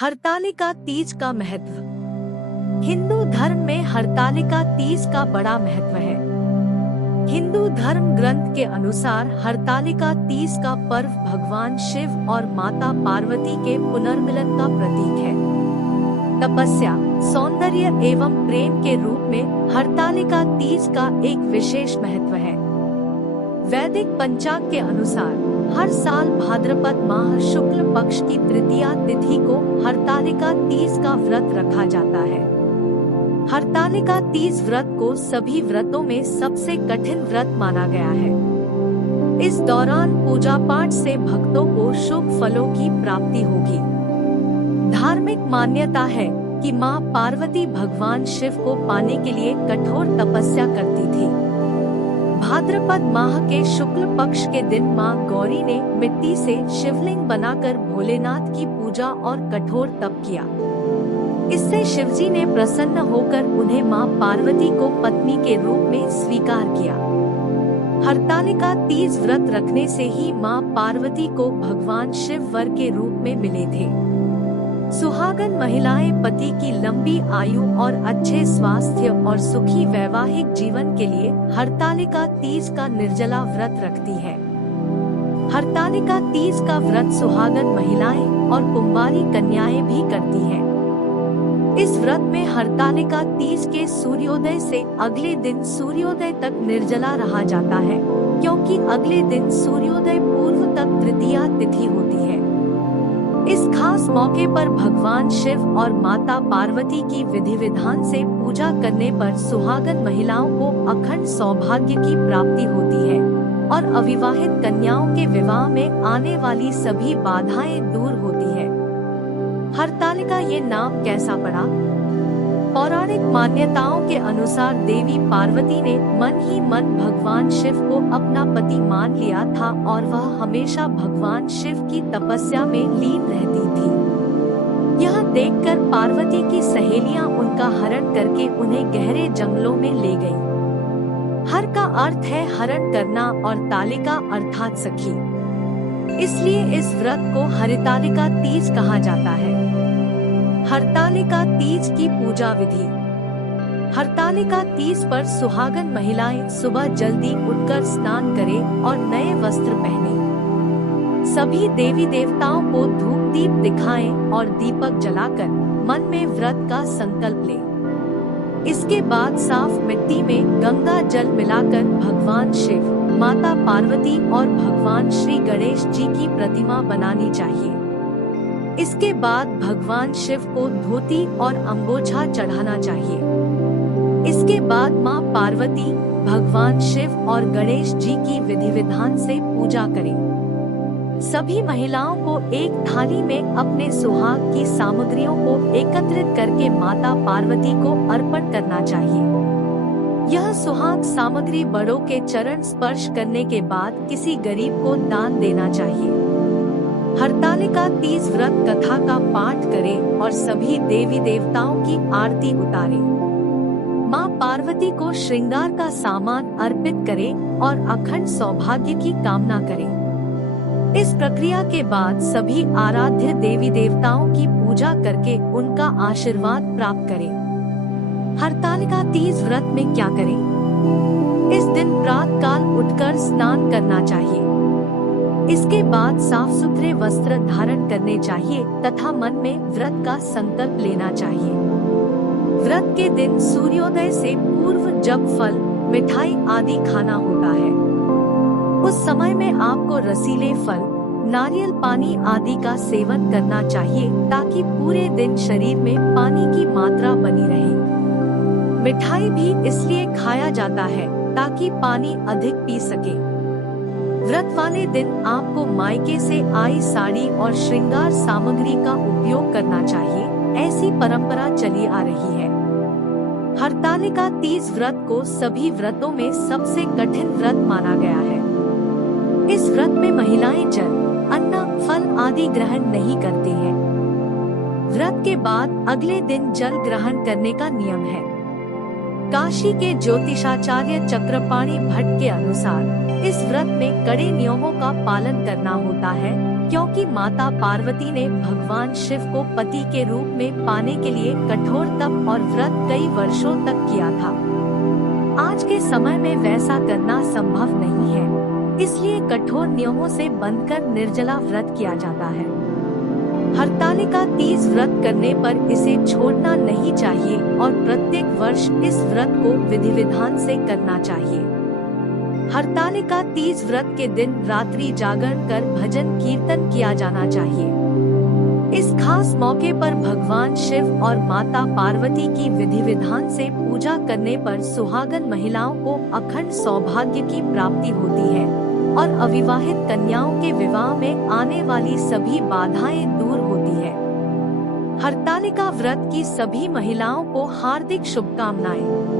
हरतालिका तीज का महत्व। हिंदू धर्म में हरतालिका तीज का बड़ा महत्व है। हिंदू धर्म ग्रंथ के अनुसार हरतालिका तीज का पर्व भगवान शिव और माता पार्वती के पुनर्मिलन का प्रतीक है। तपस्या, सौंदर्य एवं प्रेम के रूप में हरतालिका तीज का एक विशेष महत्व है। वैदिक पंचांग के अनुसार हर साल भाद्रपद माह शुक्ल पक्ष की तृतीया तिथि को हरतालिका तीज का व्रत रखा जाता है। हरतालिका तीज व्रत को सभी व्रतों में सबसे कठिन व्रत माना गया है। इस दौरान पूजा पाठ से भक्तों को शुभ फलों की प्राप्ति होगी। धार्मिक मान्यता है कि मां पार्वती भगवान शिव को पाने के लिए कठोर तपस्या करती थी। भाद्रपद माह के शुक्ल पक्ष के दिन मां गौरी ने मिट्टी से शिवलिंग बनाकर भोलेनाथ की पूजा और कठोर तप किया। इससे शिवजी ने प्रसन्न होकर उन्हें मां पार्वती को पत्नी के रूप में स्वीकार किया। हरतालिका तीज व्रत रखने से ही मां पार्वती को भगवान शिव वर के रूप में मिले थे। सुहागन महिलाएं पति की लंबी आयु और अच्छे स्वास्थ्य और सुखी वैवाहिक जीवन के लिए हरतालिका तीज का निर्जला व्रत रखती है। हरतालिका तीज का व्रत सुहागन महिलाएं और कुंवारी कन्याएं भी करती हैं। इस व्रत में हरतालिका तीज के सूर्योदय से अगले दिन सूर्योदय तक निर्जला रहा जाता है, क्योंकि अगले दिन सूर्योदय पूर्व तक तृतीया तिथि होती है। इस खास मौके पर भगवान शिव और माता पार्वती की विधि विधान से पूजा करने पर सुहागन महिलाओं को अखंड सौभाग्य की प्राप्ति होती है और अविवाहित कन्याओं के विवाह में आने वाली सभी बाधाएं दूर होती है। हरतालिका ये नाम कैसा पड़ा? पौराणिक मान्यताओं के अनुसार देवी पार्वती ने मन ही मन भगवान शिव को अपना पति मान लिया था और वह हमेशा भगवान शिव की तपस्या में लीन रहती थी। यह देखकर पार्वती की सहेलियां उनका हरण करके उन्हें गहरे जंगलों में ले गईं। हर का अर्थ है हरण करना और तालिका अर्थात सखी। इसलिए इस व्रत को हरितालिका तीज कहा जाता है। हरतालिका तीज की पूजा विधि। हरतालिका तीज पर सुहागन महिलाएं सुबह जल्दी उठकर स्नान करें और नए वस्त्र पहनें। सभी देवी देवताओं को धूप दीप दिखाएं और दीपक जलाकर मन में व्रत का संकल्प लें। इसके बाद साफ मिट्टी में गंगा जल मिलाकर भगवान शिव, माता पार्वती और भगवान श्री गणेश जी की प्रतिमा बनानी चाहिए। इसके बाद भगवान शिव को धोती और अंगोछा चढ़ाना चाहिए। इसके बाद मां पार्वती, भगवान शिव और गणेश जी की विधि विधान से पूजा करें। सभी महिलाओं को एक थाली में अपने सुहाग की सामग्रियों को एकत्रित करके माता पार्वती को अर्पण करना चाहिए। यह सुहाग सामग्री बड़ों के चरण स्पर्श करने के बाद किसी गरीब को दान देना चाहिए। हरतालिका तीज व्रत कथा का पाठ करें और सभी देवी देवताओं की आरती उतारें। मां पार्वती को श्रृंगार का सामान अर्पित करें और अखंड सौभाग्य की कामना करें। इस प्रक्रिया के बाद सभी आराध्य देवी देवताओं की पूजा करके उनका आशीर्वाद प्राप्त करें। हरतालिका तीज व्रत में क्या करें? इस दिन प्रातः काल उठकर स्नान करना चाहिए। इसके बाद साफ सुथरे वस्त्र धारण करने चाहिए तथा मन में व्रत का संकल्प लेना चाहिए। व्रत के दिन सूर्योदय से पूर्व जब फल, मिठाई आदि खाना होता है, उस समय में आपको रसीले फल, नारियल पानी आदि का सेवन करना चाहिए ताकि पूरे दिन शरीर में पानी की मात्रा बनी रहे। मिठाई भी इसलिए खाया जाता है ताकि पानी अधिक पी सके। व्रत वाले दिन आपको मायके से आई साड़ी और श्रृंगार सामग्री का उपयोग करना चाहिए। ऐसी परंपरा चली आ रही है। हरतालिका तीज व्रत को सभी व्रतों में सबसे कठिन व्रत माना गया है। इस व्रत में महिलाएं जल, अन्न, फल आदि ग्रहण नहीं करती हैं। व्रत के बाद अगले दिन जल ग्रहण करने का नियम है। काशी के ज्योतिषाचार्य चक्रपाणि भट्ट के अनुसार इस व्रत में कड़े नियमों का पालन करना होता है। क्योंकि माता पार्वती ने भगवान शिव को पति के रूप में पाने के लिए कठोर तप और व्रत कई वर्षों तक किया था। आज के समय में वैसा करना संभव नहीं है, इसलिए कठोर नियमों से बंधकर निर्जला व्रत किया जाता है। हरतालिका तीज व्रत करने पर इसे छोड़ना नहीं चाहिए और प्रत्येक वर्ष इस व्रत को विधि विधान से करना चाहिए। हरतालिका तीज व्रत के दिन रात्रि जागरण कर भजन कीर्तन किया जाना चाहिए। इस खास मौके पर भगवान शिव और माता पार्वती की विधि विधान से पूजा करने पर सुहागन महिलाओं को अखंड सौभाग्य की प्राप्ति होती है और अविवाहित कन्याओं के विवाह में आने वाली सभी बाधाएं दूर होती है। हरतालिका व्रत की सभी महिलाओं को हार्दिक शुभकामनाएं।